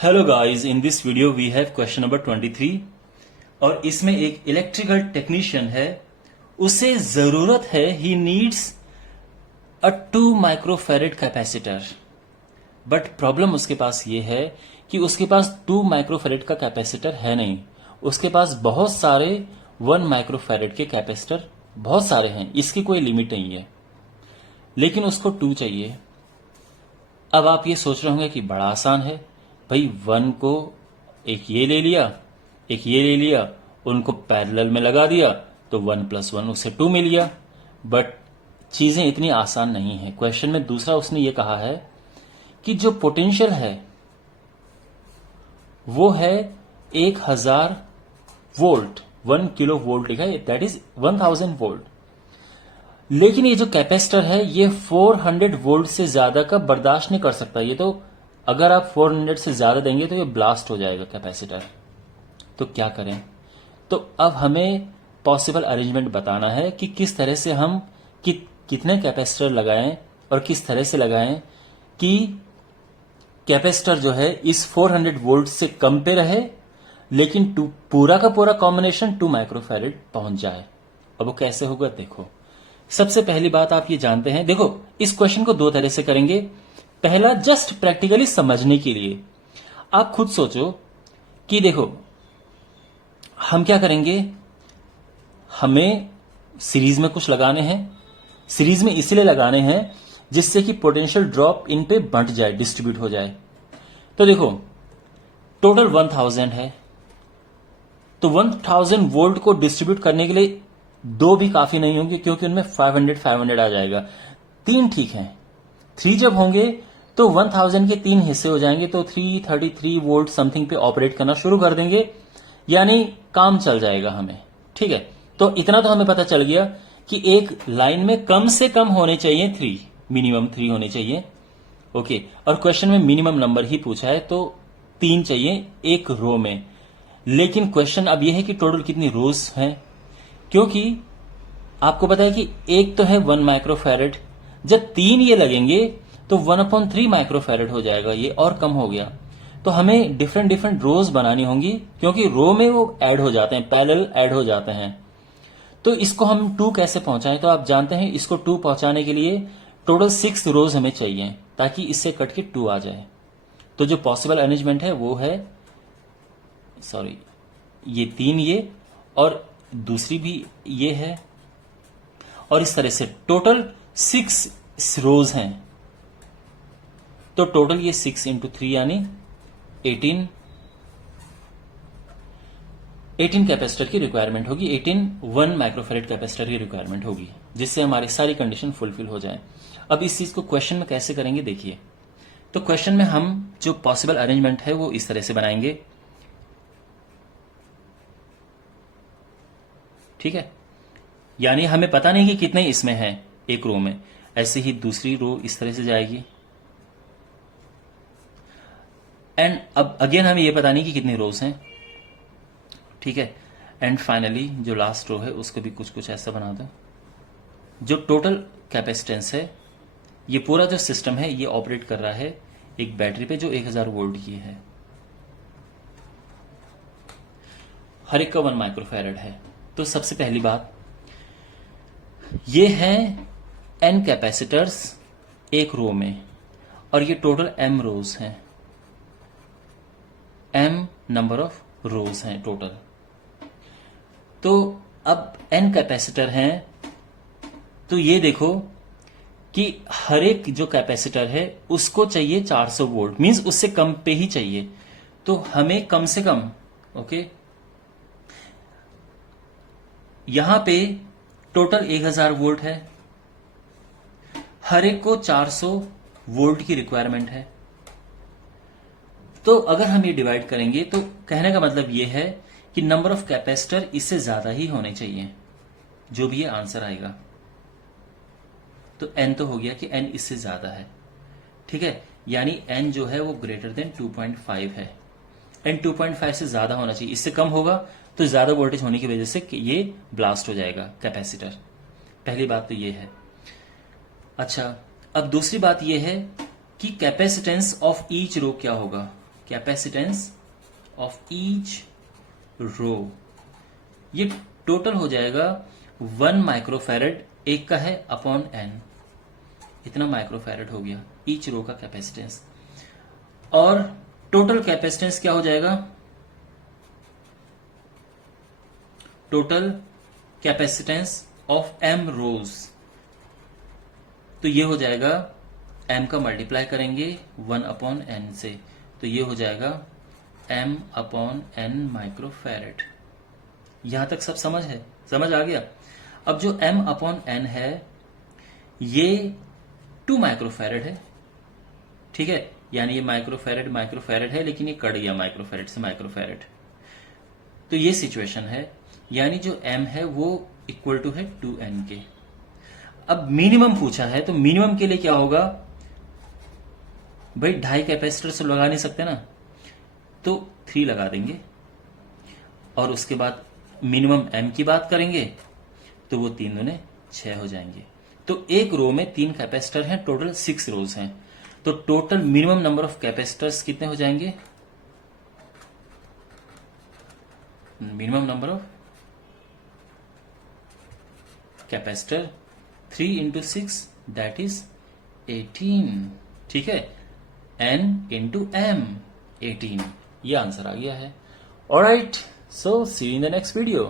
Hello guys, in this video we have question number 23 और इसमें एक इलेक्ट्रिकल टेक्नीशियन है, उसे जरूरत है, he needs a 2 microfarad capacitor. But problem उसके पास ये है कि उसके पास 2 माइक्रोफैरेड का कैपेसिटर है नहीं, उसके पास बहुत सारे 1 माइक्रोफैरेड के कैपेसिटर बहुत सारे हैं, इसकी कोई लिमिट नहीं है, लेकिन उसको 2 चाहिए। अब आप ये सोच रहे होंगे कि बड़ा आसान है भाई, 1 को एक ये ले लिया, एक ये ले लिया, उनको पैरेलल में लगा दिया तो 1 + 1 उसे 2 मिल गया। बट चीजें इतनी आसान नहीं है। क्वेश्चन में दूसरा उसने ये कहा है कि जो पोटेंशियल है वो है 1000 वोल्ट, 1 किलो वोल्ट लिखा है, दैट इज 1000 वोल्ट। लेकिन ये जो कैपेसिटर है ये 400 वोल्ट से ज्यादा का बर्दाश्त नहीं कर सकता। ये तो अगर आप 400 से ज्यादा देंगे तो ये ब्लास्ट हो जाएगा कैपेसिटर। तो क्या करें? तो अब हमें पॉसिबल अरेंजमेंट बताना है कि किस तरह से हम कितने कैपेसिटर लगाएं और किस तरह से लगाएं कि कैपेसिटर जो है इस 400 वोल्ट से कम पे रहे, लेकिन पूरा का पूरा कॉम्बिनेशन 2 माइक्रोफैरेड पहुंच जाए। अब वो कैसे होगा देखो। सबसे पहली बात आप ये जानते हैं, देखो इस क्वेश्चन को 2 तरह से करेंगे। पहला जस्ट प्रैक्टिकली समझने के लिए, आप खुद सोचो कि देखो हम क्या करेंगे, हमें सीरीज में कुछ लगाने हैं। सीरीज में इसलिए लगाने हैं जिससे कि पोटेंशियल ड्रॉप इन पे बंट जाए, डिस्ट्रीब्यूट हो जाए। तो देखो टोटल 1000 है, तो 1000 वोल्ट को डिस्ट्रीब्यूट करने के लिए 2 भी काफी नहीं होंगे, क्योंकि उनमें 500 आ जाएगा। 3 ठीक है, 3 जब होंगे तो 1000 के 3 हिस्से हो जाएंगे, तो 333 वोल्ट समथिंग पे ऑपरेट करना शुरू कर देंगे, यानी काम चल जाएगा हमें। ठीक है, तो इतना तो हमें पता चल गया कि एक लाइन में कम से कम होने चाहिए 3, मिनिमम 3 होने चाहिए। ओके, और क्वेश्चन में मिनिमम नंबर ही पूछा है तो 3 चाहिए एक रो में। लेकिन क्वेश्चन अब यह है कि टोटल कितनी रोज हैं, क्योंकि आपको पता है कि एक तो है 1 माइक्रोफैरेड, जब 3 ये लगेंगे तो 1/3 माइक्रोफैरेड हो जाएगा, ये और कम हो गया। तो हमें डिफरेंट डिफरेंट रोज बनानी होंगी, क्योंकि रो में वो ऐड हो जाते हैं, पैरेलल ऐड हो जाते हैं। तो इसको हम 2 कैसे पहुंचाएं? तो आप जानते हैं इसको 2 पहुंचाने के लिए टोटल 6 रोज हमें चाहिए, ताकि इससे कट के 2 आ जाए। तो जो पॉसिबल अरेंजमेंट है वो है, सॉरी, ये 3 ये और दूसरी भी ये है, और इस तरह से टोटल 6 रोज हैं। तो टोटल ये 6 × 3 यानी 18 कैपेसिटर की रिक्वायरमेंट होगी, 18 1 माइक्रोफैरेड कैपेसिटर की रिक्वायरमेंट होगी, जिससे हमारी सारी कंडीशन फुलफिल हो जाए। अब इस चीज को क्वेश्चन में कैसे करेंगे देखिए। तो क्वेश्चन में हम जो पॉसिबल अरेंजमेंट है वो इस तरह से बनाएंगे। ठीक है, यानी हमें पता नहीं कि कितने इसमें हैं एक रो में, ऐसे ही दूसरी रो इस तरह से जाएगी, एंड अब अगेन हमें यह पता नहीं कि कितनी रोज हैं। ठीक है, एंड फाइनली जो लास्ट रो है उसको भी कुछ कुछ ऐसा बना दो। जो टोटल कैपेसिटेंस है, ये पूरा जो सिस्टम है ये ऑपरेट कर रहा है एक बैटरी पे जो 1000 वोल्ट की है, हर एक का 1 माइक्रोफैरेड है। तो सबसे पहली बात ये है n कैपेसिटर्स एक रो में, और ये टोटल m रोज हैं, m नंबर ऑफ रोज हैं टोटल। तो अब n कैपेसिटर हैं, तो ये देखो कि हर एक जो कैपेसिटर है उसको चाहिए 400 वोल्ट, मींस उससे कम पे ही चाहिए। तो हमें कम से कम, ओके, यहां पे टोटल 1000 वोल्ट है, हर एक को 400 वोल्ट की रिक्वायरमेंट है। तो अगर हम ये डिवाइड करेंगे तो कहने का मतलब ये है कि नंबर ऑफ कैपेसिटर इससे ज्यादा ही होने चाहिए, जो भी ये आंसर आएगा। तो n तो हो गया कि n इससे ज्यादा है। ठीक है, यानी n जो है वो ग्रेटर देन 2.5 है, n 2.5 से ज्यादा होना चाहिए, इससे कम होगा तो ज्यादा वोल्टेज होने की वजह से ये ब्लास्ट हो जाएगा कैपेसिटर। पहली बात तो ये है। अच्छा, अब दूसरी बात ये है कि कैपेसिटेंस ऑफ ईच रो क्या होगा, कैपेसिटेंस ऑफ ईच रो, ये टोटल हो जाएगा 1 माइक्रोफैरेड, एक का है अपॉन एन, इतना माइक्रोफैरेड हो गया ईच रो का कैपेसिटेंस। और टोटल कैपेसिटेंस क्या हो जाएगा, total capacitance of M rows, तो ये हो जाएगा एम का मल्टीप्लाई करेंगे 1 अपॉन एन से, तो ये हो जाएगा एम अपॉन एन माइक्रोफैरेड। यहां तक सब समझ आ गया। अब जो m अपॉन एन है ये 2 माइक्रोफैरेड है, ठीक है, यानी ये माइक्रोफैरेड है, लेकिन ये कट गया माइक्रोफैरेड से माइक्रोफैरेड, तो ये सिचुएशन है, यानी जो m है वो इक्वल टू है 2n के। अब मिनिमम पूछा है, तो मिनिमम के लिए क्या होगा भाई, 2.5 कैपेसिटर से लगा नहीं सकते ना, तो 3 लगा देंगे, और उसके बाद मिनिमम m की बात करेंगे तो वो 3 दूने 6 हो जाएंगे। तो एक रो में 3 कैपेसिटर हैं, टोटल 6 रोज हैं, तो total minimum number of capacitors कितने हो जाएंगे, minimum number of capacitor 3 into 6 that is 18, ठीक है, n इंटू m 18, ये आंसर आ गया है। Alright, so see you in the next video.